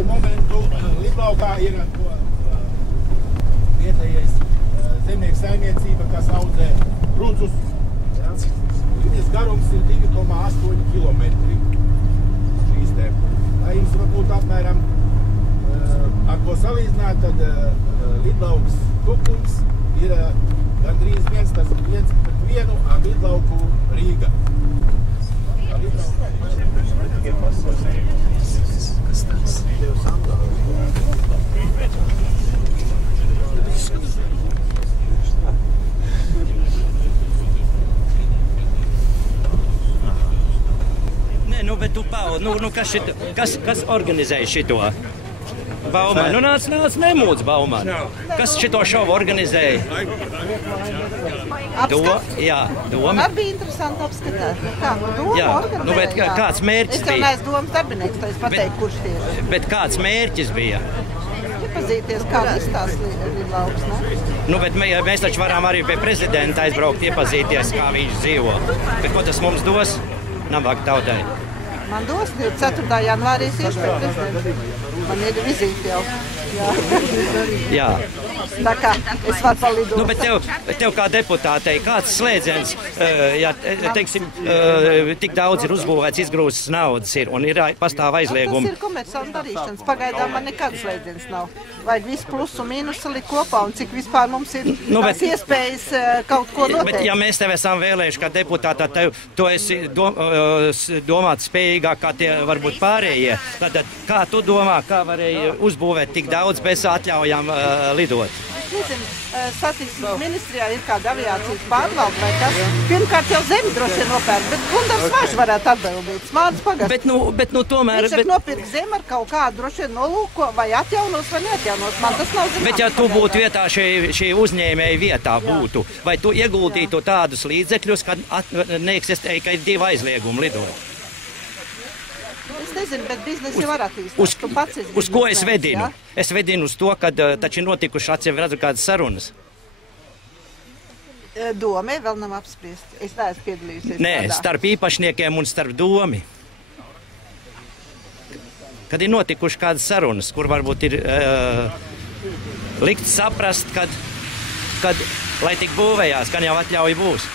šo momentu lidlaukā ir vietējais zemnieku saimniecība, kas audzē rudzus. Viņas garums ir 2,8 kilometri. Šīs te. Lai jums varbūt apmēram ar ko salīdzināt, tad lidlauks Tukums ir gandrīz viens pret vienu ar lidlauku Rīga. Nē, nu, bet tu kas organizēja šito? Bauman, nu nāc nemūdz, Bauman. Kas šito šovu organizēja? Doma. Man bija interesanti apskatāt. Kā, doma organizēja? Nu, bet kāds mērķis bija? Es jau neesmu domas darbinieks, tā es pateiktu, kurš tieši. Bet kāds mērķis bija? Iepazīties, kāda izstāsta lidlauks, ne? Nu, bet mēs taču varam arī pie prezidenta aizbraukt, iepazīties, kā viņš dzīvo. Bet ko tas mums dos? Nabaga tautai. Man dos 24. janvārī tieši pie prezidenta. Man ir vizīte jau. Jā. Tā kā es varu palidot. Nu, bet tev kā deputātei, kāds slēdziens, ja, teiksim, tik daudz ir uzbūvēts, izgrūstas naudas ir un ir pastāv aizliegumi? Tas ir komerciāls darīšanas. Pagaidām man nekāds slēdziens nav. Vajag visu plusu un mīnusu likt kopā un cik vispār mums ir tās iespējas kaut ko noteikt. Bet ja mēs tev esam vēlējuši kā deputātā, tu esi domāt spējīgāk kā tie varbūt pārējie, tad kā tu domā, kā varēja uzbūvēt tik daudz bez atļaujām lidot? Es nezinu, satiksmes ministrijā ir kāda aviācijas pārvalde vai kas. Pirmkārt jau zemi droši vien nopērk, bet Gundars Važs varētu atbildīt. Smārds pagasts. Bet nu tomēr... Viņš nopirkt zemi ar kaut kādu droši vien nolūko vai atjaunos vai neatjaunos. Man tas nav zināms. Bet ja tu būtu vietā šī uzņēmēja vietā būtu, vai tu ieguldītu tādus līdzekļus, kad neeksistēja, ka ir 2 aizliegumi lidot? Es nezinu, bet biznesi var attīstīt. Uz ko es vedinu? Ja? Es vedinu uz to, ka taču notikuši atsevi redzu kādas sarunas. Domē vēl nav apspriest. Es neesmu piedalījusies. Nē, starp īpašniekiem un starp domi. Kad ir notikuši kādas sarunas, kur varbūt ir likt saprast, kad lai tik būvējās, gan jau atļauja būs.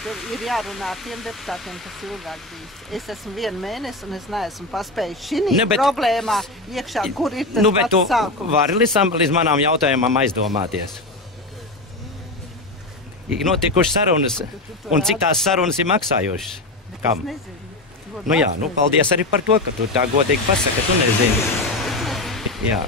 Ir jārunā ar tiem deputātiem, kas ilgāk bijis. Es esmu 1 mēnesi un es neesmu paspējis šī problēmā iekšā, kur ir tas pats sākums. Tu vari līdz manām jautājumam aizdomāties. Ir notikuši sarunas, un cik tās sarunas ir maksājušas? Kam? Es nezinu. Nu jā, paldies arī par to, ka tu tā godīgi pasaki, ka tu nezini. Jā.